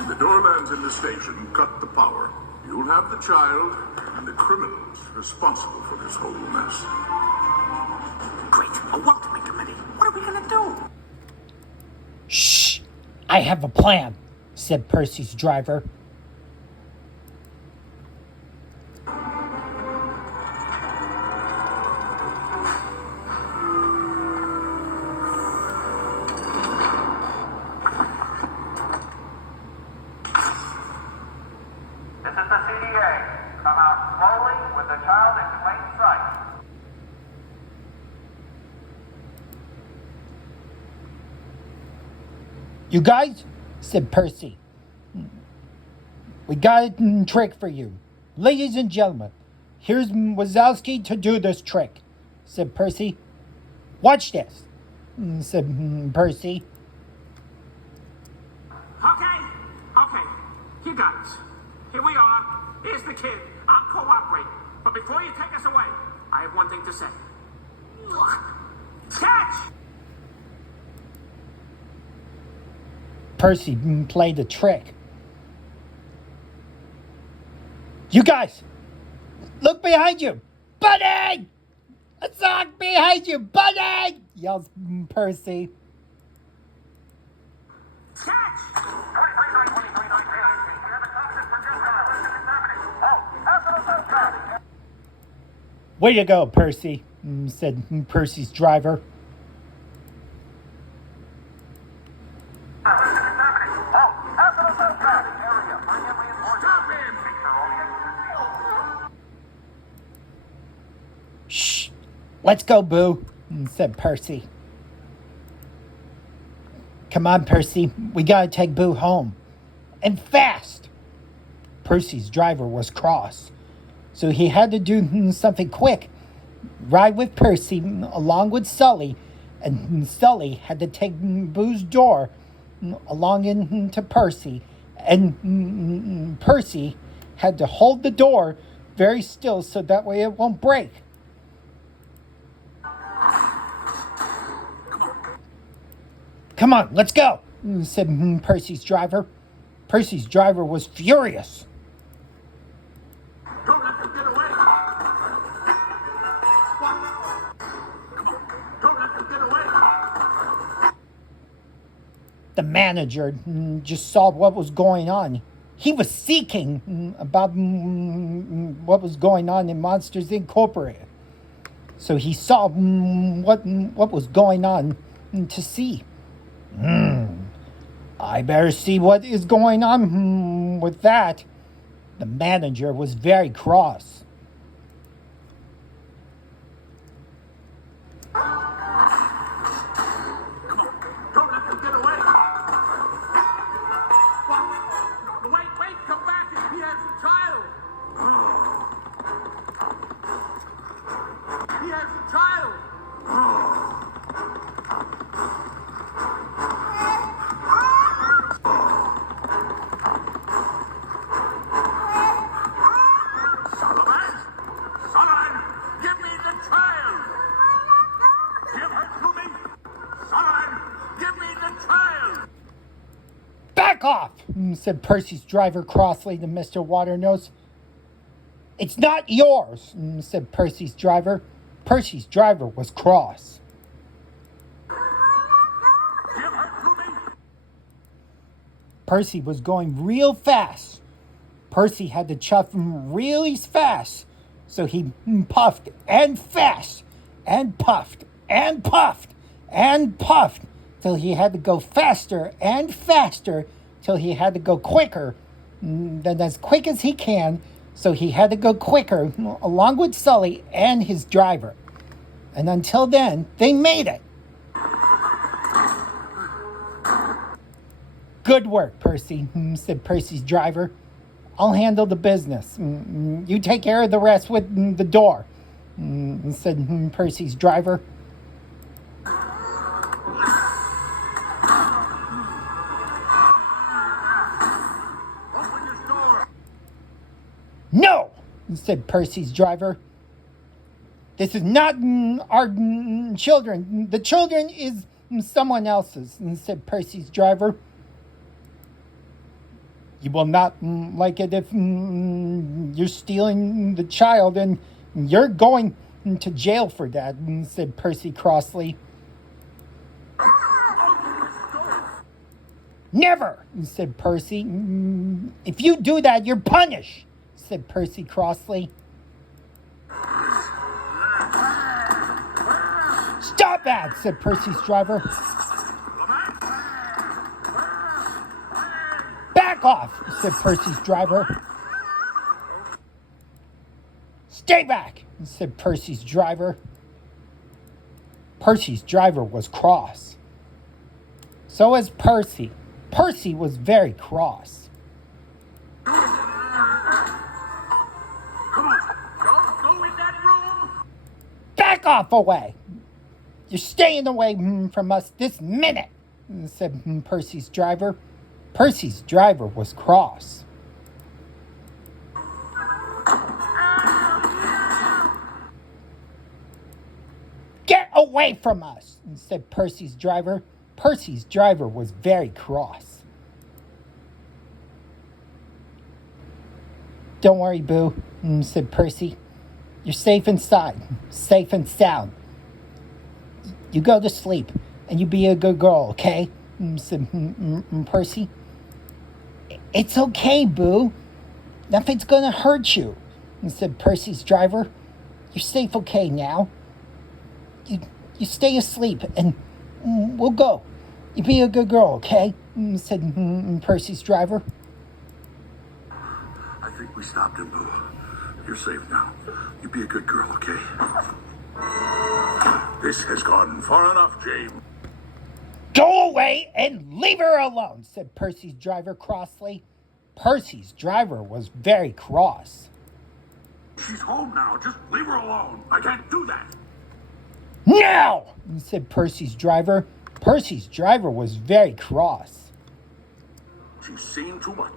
When the door lands in the station, cut the power. You'll have the child and the criminals responsible for this whole mess. Great. A welcoming committee. What are we gonna do? Shh! I have a plan, said Percy's driver. This is the CDA. Come out slowly with the child in plain sight. You guys, said Percy, we got a trick for you. Ladies and gentlemen, here's Wazowski to do this trick, said Percy. Watch this, said Percy. Okay. You guys. Here we are. Here's the kid. I'll cooperate. But before you take us away, I have one thing to say. Catch! Percy played the trick. You guys, look behind you. Bunny! Look behind you, Bunny! Yells Percy. Catch! Way to go, Percy, said Percy's driver. Shh! Let's go, Boo, said Percy. Come on, Percy. We gotta take Boo home. And fast! Percy's driver was cross, so he had to do something quick. Ride with Percy along with Sully, and Sully had to take Boo's door along into Percy, and Percy had to hold the door very still so that way it won't break. Come on, let's go, said Percy's driver. Percy's driver was furious. Don't let them get away! What? Come on. Don't let them get away! The manager just saw what was going on. He was seeking about what was going on in Monsters Incorporated. So he saw what was going on to see. I better see what is going on with that. The manager was very cross. Don't let them get away! What? Wait, come back! He has a child! He has a child! Sullivan, give me the child! Give her to me! Sullivan, give me the child! Back off, said Percy's driver crossly to Mr. Waternoose. It's not yours, said Percy's driver. Percy's driver was cross. Give her to me! Percy was going real fast. Percy had to chuff really fast. So he puffed and fast and puffed and puffed and puffed till he had to go faster and faster till he had to go quicker than as quick as he can. So he had to go quicker along with Sully and his driver. And until then, they made it. Good work, Percy, said Percy's driver. I'll handle the business. You take care of the rest with the door, said Percy's driver. Open this door! No, said Percy's driver. This is not our children. The children is someone else's, said Percy's driver. You will not like it if you're stealing the child, and you're going to jail for that, said Percy crossly. Never, said Percy. If you do that, you're punished, said Percy crossly. Stop that, said Percy's driver. Back off, said Percy's driver. Stay back, said Percy's driver. Percy's driver was cross. So was Percy. Percy was very cross. Come on, go in that room. Back off away. You're staying away from us this minute, said Percy's driver. Percy's driver was cross. Get away from us, said Percy's driver. Percy's driver was very cross. Don't worry, Boo, said Percy. You're safe inside, safe and sound. You go to sleep, and you be a good girl, okay? Said Percy. It's okay, Boo. Nothing's gonna hurt you, said Percy's driver. You're safe, okay, now. You stay asleep, and we'll go. You be a good girl, okay? Said Percy's driver. I think we stopped him, Boo. You're safe now. You be a good girl, okay? This has gone far enough, James. Go away and leave her alone, said Percy's driver crossly. Percy's driver was very cross. She's home now. Just leave her alone. I can't do that. Now, said Percy's driver. Percy's driver was very cross. She's seen too much.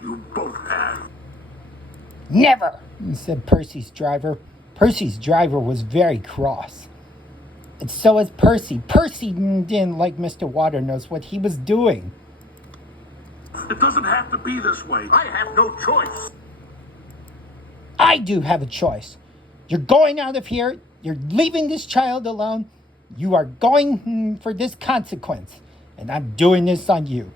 You both have. Never, said Percy's driver. Percy's driver was very cross. And so was Percy. Percy didn't like Mr. Waternoose, what he was doing. It doesn't have to be this way. I have no choice. I do have a choice. You're going out of here. You're leaving this child alone. You are going for this consequence. And I'm doing this on you.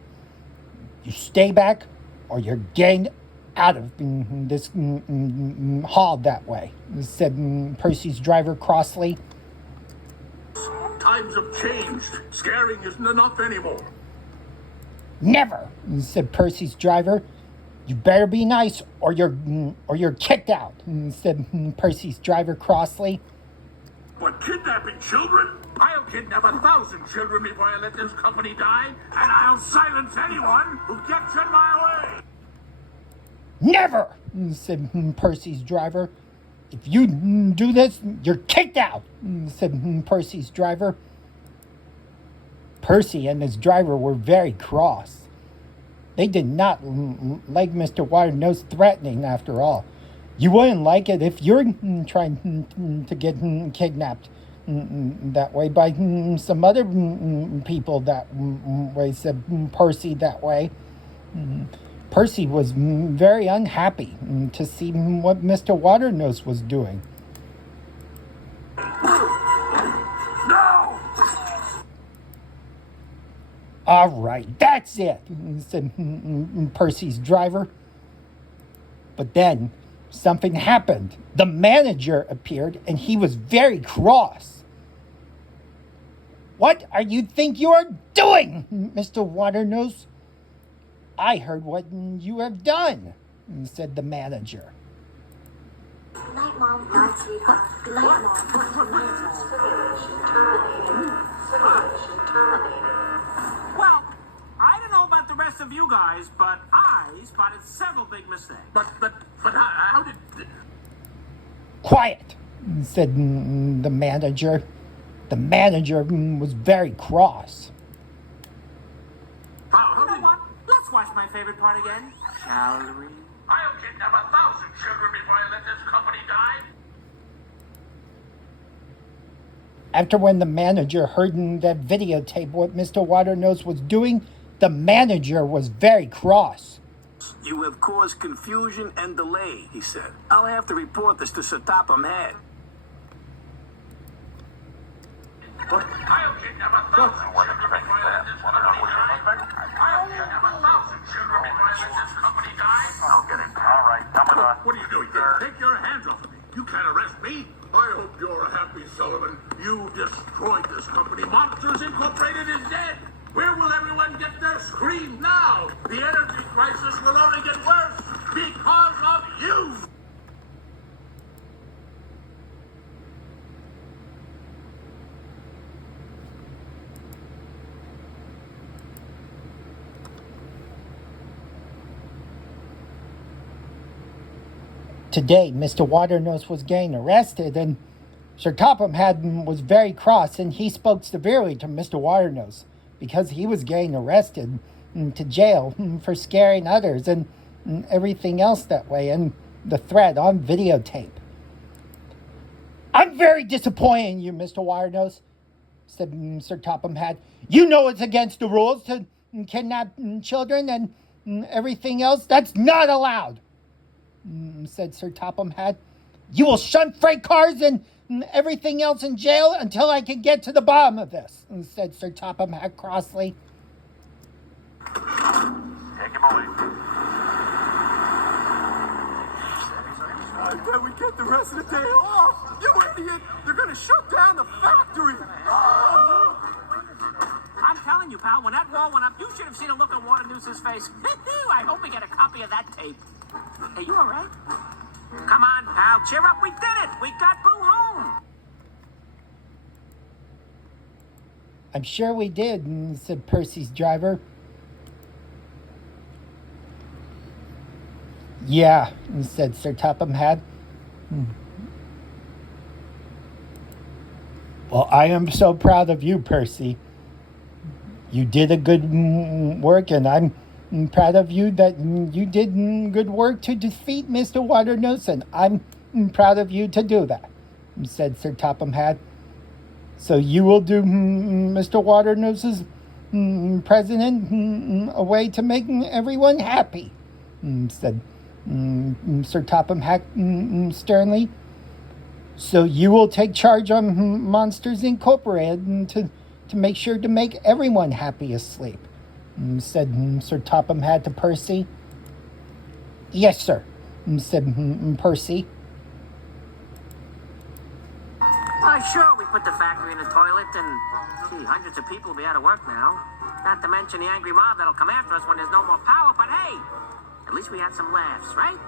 You stay back, or you're getting out of this hall that way, said Percy's driver crossly. Times have changed. Scaring isn't enough anymore. Never, said Percy's driver. You better be nice, or you're kicked out, said Percy's driver crossly. But kidnapping children? I'll kidnap 1,000 children before I let this company die, and I'll silence anyone who gets in my way. Never, said Percy's driver. If you do this, you're kicked out, said Percy's driver. Percy and his driver were very cross. They did not like Mr. Waternoose threatening, after all. You wouldn't like it if you're trying to get kidnapped that way by some other people that way, said Percy that way. Percy was very unhappy to see what Mr. Waternoose was doing. No! All right, that's it, said Percy's driver. But then something happened. The manager appeared, and he was very cross. What are you think you are doing, Mr. Waternoose? I heard what you have done, said the manager. Good night, Mom. Good night, sweetheart. Good night, Mom. Good night, Well, I don't know about the rest of you guys, but I spotted several big mistakes. But how did... Quiet, said the manager. The manager was very cross. You know what? Let's watch my favorite part again, shall we? I'll kidnap 1,000 children before I let this company die. After when the manager heard in that videotape what Mr. Waternoose was doing, the manager was very cross. rules. You have caused confusion and delay, he said. I'll have to report this to Sir Topham Hatt. I'll kidnap 1,000 children before I let this company die. I'll kidnap 1,000 children before I let this company die. I'll get it. All right, come on. What are you doing? Take your hands off of me. You can't arrest me. I hope you're happy, Sullivan. You destroyed this company. Monsters Incorporated is dead. Where will everyone get their scream now? The energy crisis will only get worse because of you. Today, Mr. Waternoose was getting arrested, and Sir Topham Hatt was very cross, and he spoke severely to Mr. Waternoose because he was getting arrested to jail for scaring others and everything else that way, and the threat on videotape. "I'm very disappointed in you, Mr. Waternoose," said Sir Topham Hatt. "You know it's against the rules to kidnap children and everything else. That's not allowed," said Sir Topham Hatt. "You will shunt freight cars and everything else in jail until I can get to the bottom of this," said Sir Topham Hatt crossly. Take him away. I bet we get the rest of the day off. You idiot! They're gonna shut down the factory. I'm telling you, pal, when that wall went up, you should have seen a look on Waternoose's face. I hope we get a copy of that tape. Hey, you all right? Come on, pal, cheer up. We did it. We got Boo home. "I'm sure we did," said Percy's driver. "Yeah," said Sir Topham Hatt. "Well, I am so proud of you, Percy. You did a good work, and I'm proud of you that you did good work to defeat Mr. Waternoose, and I'm proud of you to do that," said Sir Topham Hatt. "So you will do Mr. Waternoose's president a way to make everyone happy," said Sir Topham Hatt sternly. "So you will take charge on Monsters Incorporated to make sure to make everyone happy asleep," said Sir Topham Hatt to Percy. "Yes, sir," said Percy. Why, sure, we put the factory in the toilet, and gee, hundreds of people will be out of work now. Not to mention the angry mob that'll come after us when there's no more power, but hey, at least we had some laughs, right?